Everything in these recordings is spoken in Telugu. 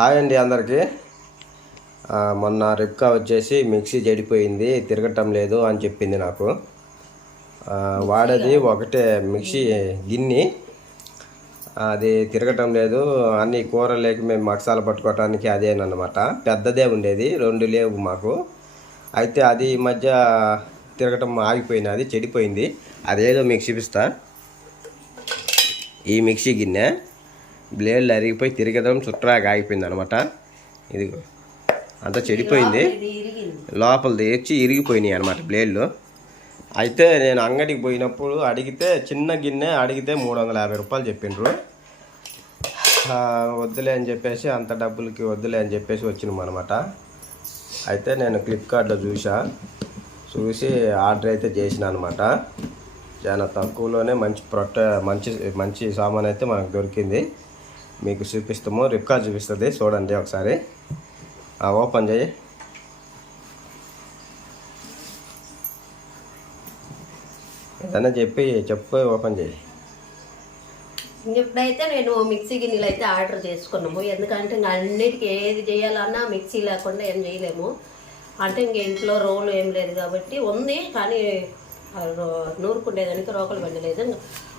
హాయ్ అండి అందరికీ. మొన్న రిప్కా వచ్చేసి మిక్సీ చెడిపోయింది తిరగటం లేదు అని చెప్పింది నాకు. వాడేది ఒకటే మిక్సీ గిన్నె. అది తిరగటం లేదు అన్ని కూరలేక మేము మసాలా పట్టుకోవటానికి అదేనమాట పెద్దదే ఉండేది రెండు లేవు మాకు. అయితే అది ఈ మధ్య తిరగటం ఆగిపోయినది చెడిపోయింది. అదేదో మీకు చూపిస్తా. ఈ మిక్సీ గిన్నె. బ్లేడ్లు అరిగిపోయి తిరగడం చుట్టరాగా ఆగిపోయింది అనమాట ఇది అంతా చెడిపోయింది. లోపలిది వచ్చి ఇరిగిపోయినాయి అనమాట బ్లేడ్లు. అయితే నేను అంగడికి పోయినప్పుడు అడిగితే చిన్న గిన్నె అడిగితే మూడు వందల యాభై రూపాయలు చెప్పిండ్రు. వద్దులే అని చెప్పేసి అంత డబ్బులకి వద్దులే అని చెప్పేసి వచ్చినాం అనమాట అయితే నేను ఫ్లిప్కార్ట్లో చూసా. చూసి ఆర్డర్ అయితే చేసిన అనమాట. చాలా తక్కువలోనే మంచి ప్రొట్ట మంచి మంచి సామాన్ అయితే మనకు దొరికింది. మీకు చూపిస్తాము. రిప్కా చూపిస్తుంది. చూడండి ఒకసారి. ఓపెన్ చేయి. ఏదైనా చెప్పి చెప్పు ఓపెన్ చేయి. ఇప్పుడైతే నేను మిక్సీ గిన్నెలు అయితే ఆర్డర్ చేసుకున్నాము. ఎందుకంటే ఇంకా అన్నిటికీ ఏది చేయాలన్నా మిక్సీ లేకుండా ఏం చేయలేము. అంటే ఇంక ఇంట్లో రోలు ఏం లేదు కాబట్టి ఉంది. కానీ ఆ నూరుకునేదానికి రోకలు పండలేదు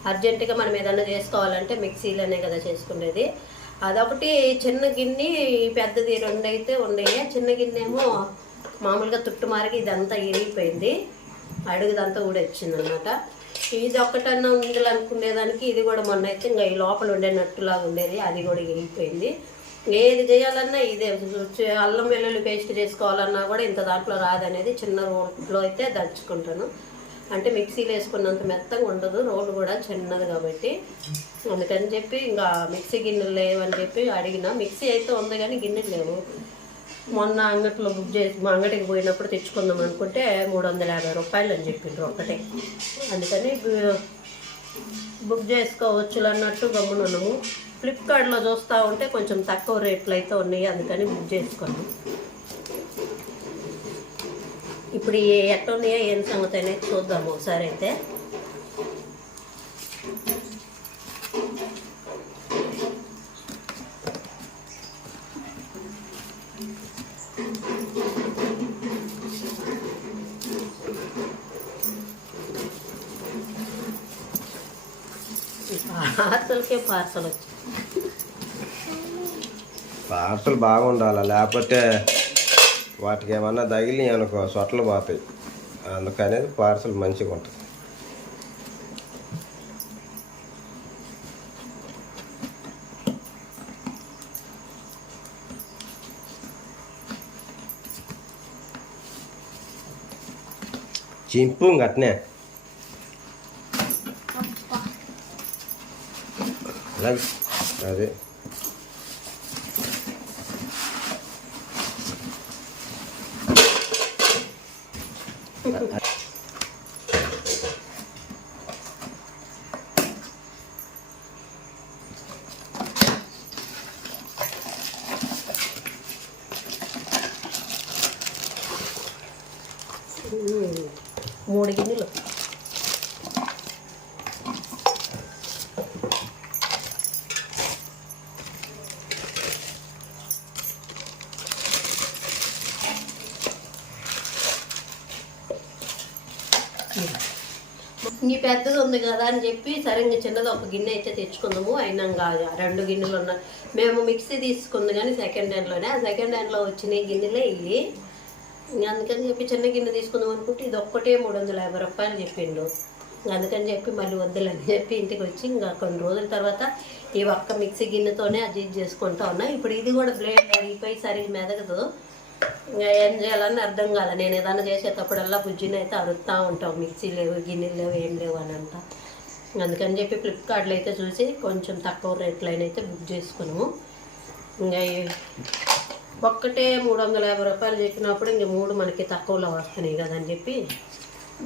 అర్జెంటుగా మనం ఏదైనా చేసుకోవాలంటే మిక్సీలోనే కదా చేసుకునేది. అదొకటి చిన్న గిన్నె పెద్దది రెండు అయితే ఉన్నాయి చిన్న గిన్నె ఏమో మామూలుగా తుట్టుమారికి ఇదంతా ఇరిగిపోయింది. అడుగుదంతా కూడా వచ్చింది అనమాట ఇది ఒక్కటన్నా ఉండాలనుకునేదానికి ఇది కూడా మొన్న అయితే ఇంకా ఈ లోపల ఉండే నట్టులాగా ఉండేది. అది కూడా ఇరిగిపోయింది. ఏది చేయాలన్నా ఇదే. అల్లం వెల్లుల్లి పేస్ట్ చేసుకోవాలన్నా కూడా ఇంత దాంట్లో రాదనేది చిన్న రోడ్లో అయితే దంచుకుంటాను. అంటే మిక్సీలో వేసుకున్నంత మెత్తగా ఉండదు రోలు కూడా చిన్నది కాబట్టి. అందుకని చెప్పి ఇంకా మిక్సీ గిన్నెలు లేవని చెప్పి అడిగిన మిక్సీ అయితే ఉంది కానీ గిన్నెలు లేవు. మొన్న అంగట్లో బుక్ చేసి మా అంగడికి పోయినప్పుడు తెచ్చుకుందాం అనుకుంటే మూడు వందల యాభై రూపాయలు అని చెప్పిండ్రు ఒకటే అందుకని బుక్ చేసుకోవచ్చు అన్నట్టు గమ్మునున్నాము ఫ్లిప్కార్ట్లో చూస్తూ ఉంటే కొంచెం తక్కువ రేట్లు అయితే ఉన్నాయి అందుకని బుక్ చేసుకున్నాము ఇప్పుడు ఏ ఉన్నాయో ఏం సంగతి అనేది చూద్దాము ఒకసారి అయితే. పార్సల్కే పార్సల్ వచ్చి. పార్సల్ బాగుండాలి? లేకపోతే వాటికి ఏమన్నా తగిలి అనుకో సొట్లు పోతాయి. అందుకనేది పార్సల్ మంచిగా ఉంటుంది. చింపు అట్నే అలాగే. అదే. ఈ పెద్దది ఉంది కదా అని చెప్పి సరే ఇంక చిన్నది ఒక గిన్నె అయితే తెచ్చుకుందాము. అయినాం కాదు రెండు గిన్నెలు ఉన్నాయి మేము మిక్సీ తీసుకుంది కానీ సెకండ్ హ్యాండ్లోనే ఆ సెకండ్ హ్యాండ్లో వచ్చిన గిన్నెలే ఇవి ఇంక అందుకని చెప్పి చిన్న గిన్నె తీసుకుందాం అనుకుంటే ఇది ఒక్కటే మూడు వందల యాభై రూపాయలు చెప్పిండు. అందుకని చెప్పి మళ్ళీ వద్దులని చెప్పి ఇంటికి వచ్చి ఇంకా కొన్ని రోజుల తర్వాత ఈ ఒక్క మిక్సీ గిన్నెతోనే అడ్జస్ట్ చేసుకుంటా ఉన్నా. ఇప్పుడు ఇది కూడా బ్లేడ్ అడిగిపోయి సరిగ్గా మెదగదు. ఇంకా ఏం చేయాలని అర్థం కాదు నేను ఏదైనా చేసేటప్పుడల్లా బుజ్జిని అయితే అరుస్తూ ఉంటాం మిక్సీ లేవు గిన్నెలు లేవు ఏం లేవు అని అంట అందుకని చెప్పి ఫ్లిప్కార్ట్లో అయితే చూసి కొంచెం తక్కువ రేట్లైన అయితే బుక్ చేసుకున్నాము. ఇంకా ఒక్కటే మూడు వందల యాభై రూపాయలు చెప్పినప్పుడు ఇంక మూడు మనకి తక్కువలో వస్తున్నాయి కదని చెప్పి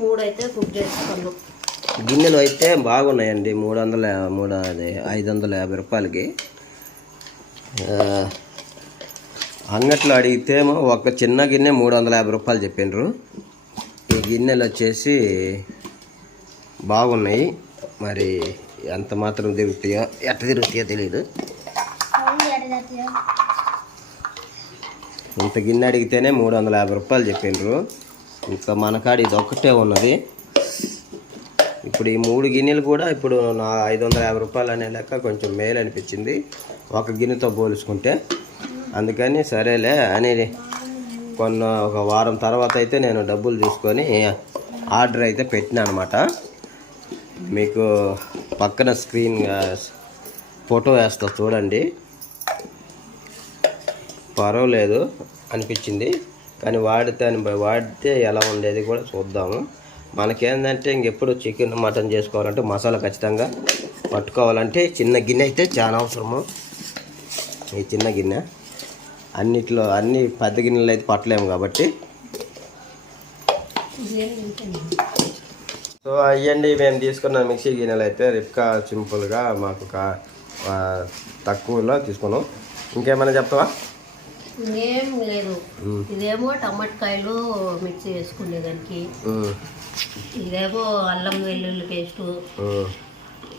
మూడు అయితే బుక్ చేసుకున్నాం గిన్నెలు అయితే బాగున్నాయండి మూడు వందల మూడు అది ఐదు వందల యాభై రూపాయలకి. అంగట్లో అడిగితే ఒక చిన్న గిన్నె మూడు వందల యాభై రూపాయలు చెప్పిండ్రు ఈ గిన్నెలు వచ్చేసి బాగున్నాయి. మరి ఎంత మాత్రం తిరుగుతాయో ఎట్ట తిరుగుతాయో తెలియదు ఇంత గిన్నె అడిగితేనే మూడు వందల యాభై రూపాయలు చెప్పిండ్రు ఇంకా మన కాడ ఇది ఒక్కటే ఉన్నది. ఇప్పుడు ఈ మూడు గిన్నెలు కూడా ఇప్పుడు నా ఐదు వందల యాభై రూపాయలు అనే లెక్క కొంచెం మేలు అనిపించింది ఒక గిన్నెతో పోల్చుకుంటే అందుకని సరేలే అని కొన్న ఒక వారం తర్వాత అయితే నేను డబ్బులు తీసుకొని ఆర్డర్ అయితే పెట్టినా అనమాట మీకు పక్కన స్క్రీన్ ఫోటో వేస్తా చూడండి. పర్వాలేదు అనిపించింది. కానీ వాడితే అని వాడితే ఎలా ఉండేది కూడా చూద్దాము. మనకేందంటే ఇంకెప్పుడు చికెన్ మటన్ చేసుకోవాలంటే మసాలా ఖచ్చితంగా పట్టుకోవాలంటే చిన్న గిన్నె అయితే చాలా అవసరము. ఈ చిన్న గిన్నె. అన్నిట్లో అన్ని పెద్ద గిన్నెలు అయితే పట్టలేము కాబట్టి. సో అయ్యండి మేము తీసుకున్న మిక్సీ గిన్నెలు అయితే రిప్కా సింపుల్గా మాకు కా- ఆ, తక్కువలో తీసుకున్నాం. ఇంకేమైనా చెప్తావా? ఏం లేదు. ఇదేమో టమాటకాయలు మిక్సీ వేసుకునేదానికి ఇదేమో అల్లం వెల్లుల్లి పేస్టు.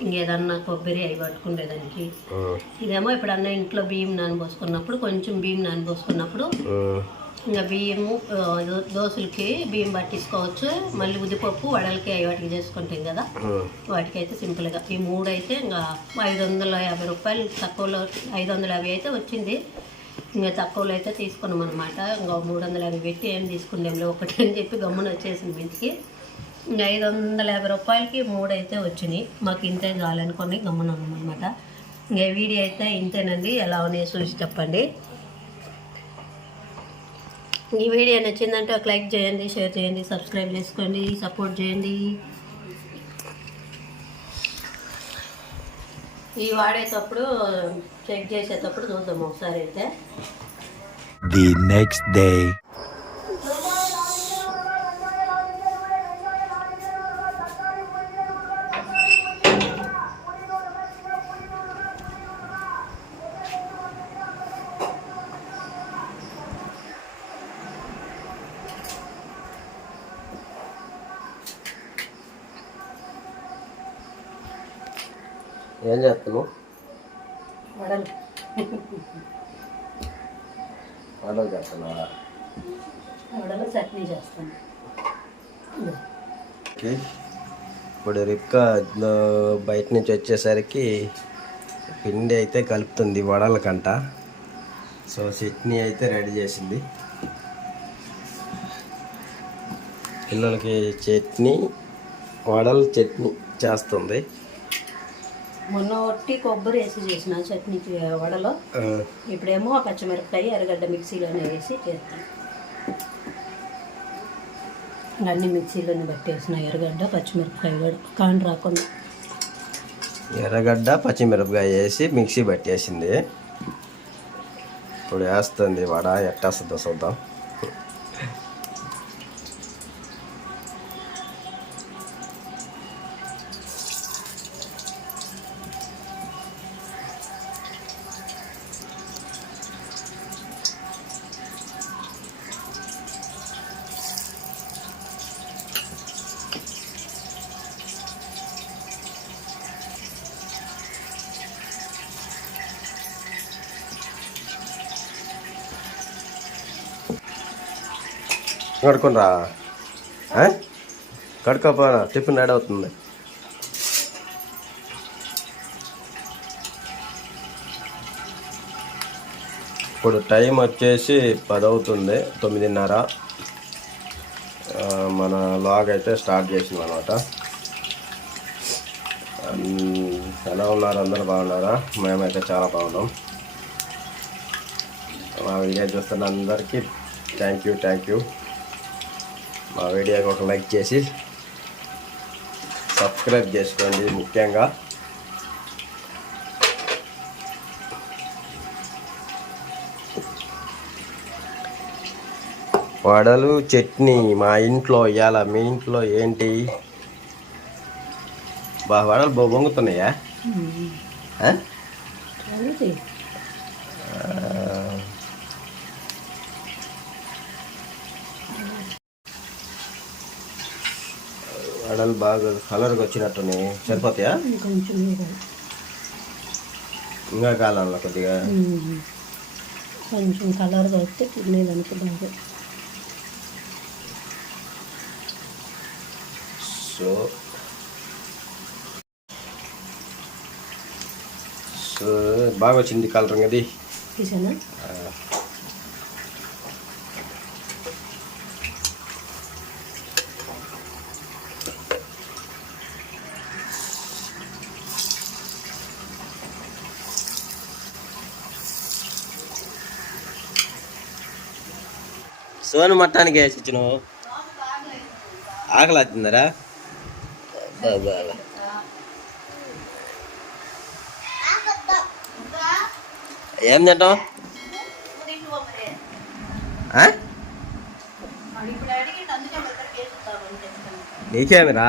ఇంకేదన్నా కొబ్బరి అవి పట్టుకునేదానికి. ఇదేమో ఎప్పుడన్నా ఇంట్లో బియ్యం నానబోసుకున్నప్పుడు కొంచెం బియ్యం నానబోసుకున్నప్పుడు ఇంకా బియ్యము దోశలకి బియ్యం పట్టించుకోవచ్చు. మళ్ళీ ఉద్దిపప్పు వడలకి అవి వాటికి చేసుకుంటాం కదా. వాటికి అయితే సింపుల్గా. ఈ మూడు అయితే ఇంకా ఐదు వందల యాభై రూపాయలు తక్కువలో ఐదు వందల యాభై అయితే వచ్చింది. ఇంకా తక్కువలో అయితే తీసుకున్నాం అనమాట ఇంకా మూడు వందల యాభై పెట్టి ఏం తీసుకునేంలే ఒకటి అని చెప్పి గమ్మున వచ్చేసింది ఇంటికి. ఇంకా ఐదు వందల యాభై రూపాయలకి మూడు అయితే వచ్చినాయి. మాకు ఇంతే కావాలనుకొని గమ్మున అనమాట ఇంకా వీడియో అయితే ఇంతేనండి. ఎలా ఉన్నాయో చూసి చెప్పండి. ఈ వీడియో నచ్చిందంటే ఒక లైక్ చేయండి షేర్ చేయండి సబ్స్క్రైబ్ చేసుకోండి సపోర్ట్ చేయండి. ఈ వాడేటప్పుడు చెక్ చేసేటప్పుడు చూద్దాం ఒకసారి అయితే. ది నెక్స్ట్ డే ఏం చేస్తాను వడలు ఆర్డర్ చేస్తున్నావా వడలు చట్నీ చేస్తాను. ఇప్పుడు రిప్కా బయట నుంచి వచ్చేసరికి పిండి అయితే కలుపుతుంది వడలకంట. సో చట్నీ అయితే రెడీ చేసింది. పిల్లలకి చట్నీ వడలు చట్నీ చేస్తుంది. మొన్న ఒట్టి కొబ్బరి వేసి చేసిన చట్నీ చే- వడలో. ఆ, ఇప్పుడేమో పచ్చిమిరపకాయ ఎర్రగడ్డ మిక్సీలోనే వేసి చేస్తాను అన్ని మిక్సీలోనే పట్టేసిన ఎర్రగడ్డ పచ్చిమిరపకాయ కూడా కాని రాకుండా. ఎర్రగడ్డ పచ్చిమిరపకాయ వేసి మిక్సీ పట్టేసింది. ఇప్పుడు వేస్తుంది వడ ఎట్టేస్తుందో చూద్దాం. కడుకుని రా. కడుకోపా టిఫిన్ రెడీ అవుతుంది. ఇప్పుడు టైం వచ్చేసి పది అవుతుంది తొమ్మిదిన్నర మన లాగ్ అయితే స్టార్ట్ చేసింది అనమాట ఎలా ఉన్నారు? అందరు బాగున్నారా? మేమైతే చాలా బాగున్నాం. మా వీడియో చూస్తున్న అందరికీ థ్యాంక్ యూ థ్యాంక్ యూ మా వీడియోకి ఒక లైక్ చేసి సబ్స్క్రైబ్ చేసుకోండి ముఖ్యంగా. వడలు చట్నీ మా ఇంట్లో ఇవాళ మీ ఇంట్లో ఏంటి? బా వడలు బొ- పొంగుతున్నాయా ఆ? అది వడలు బాగా కలర్గా వచ్చినట్టున్నాయి సరిపోతాయా కొంచెం ఇంకా కాలంలో కొద్దిగా కొంచెం కలర్గా వస్తే తినేదానికి బాగా సో సో బాగా వచ్చింది కలర్ అది తీసానా సోను మట్టానికి వేసి ఇచ్చినావు ఆకలి అవుతుందరా? బాబా ఏం తింటాం ఆ? నీకేమిరా?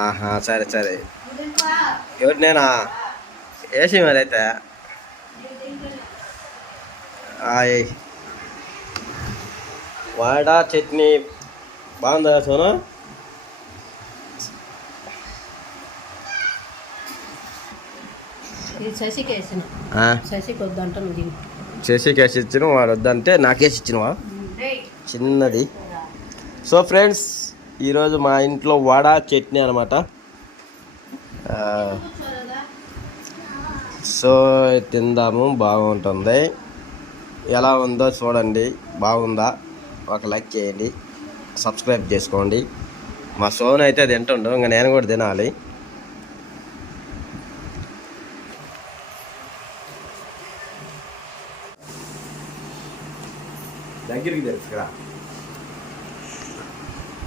ఆహా సరే సరే. ఎవరు నేనా వేసి మరి అయితే వాడా చట్నీ బాగుందా సోను? శశికి వేసి ఇచ్చిన వాడు వద్దంటే నాకేసి ఇచ్చినవా? చిన్నది. సో ఫ్రెండ్స్ ఈరోజు మా ఇంట్లో వడ చట్నీ అనమాట సో తిందాము బాగుంటుంది. ఎలా ఉందో చూడండి. బాగుందా? ఒక లైక్ చేయండి. సబ్స్క్రైబ్ చేసుకోండి. మా సోన్ అయితే తింటుండు ఇంకా నేను కూడా తినాలి. దగ్గరికి తెలుసుకురా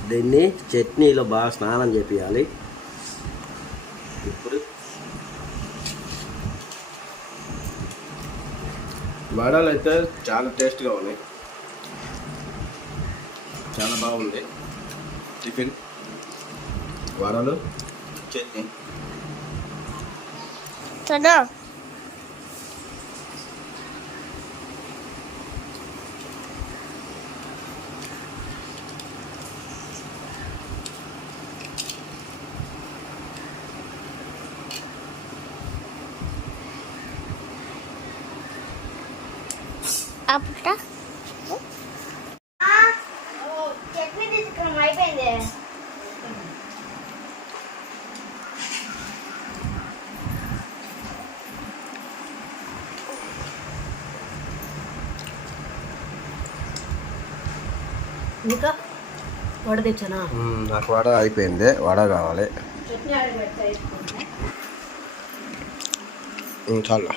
దీన్ని చట్నీలో బాగా స్నానం చేపించాలి ఇప్పుడు వడలు అయితే చాలా టేస్ట్గా ఉన్నాయి చాలా బాగుంది. టిఫిన్. వడలు. చట్నీ. అప్పుట చట్నీ తీసుకున్నాం అయిపోయింది ఇంకా వడ తెచ్చానా? నాకు వడ అయిపోయింది వడ కావాలి. చాలు.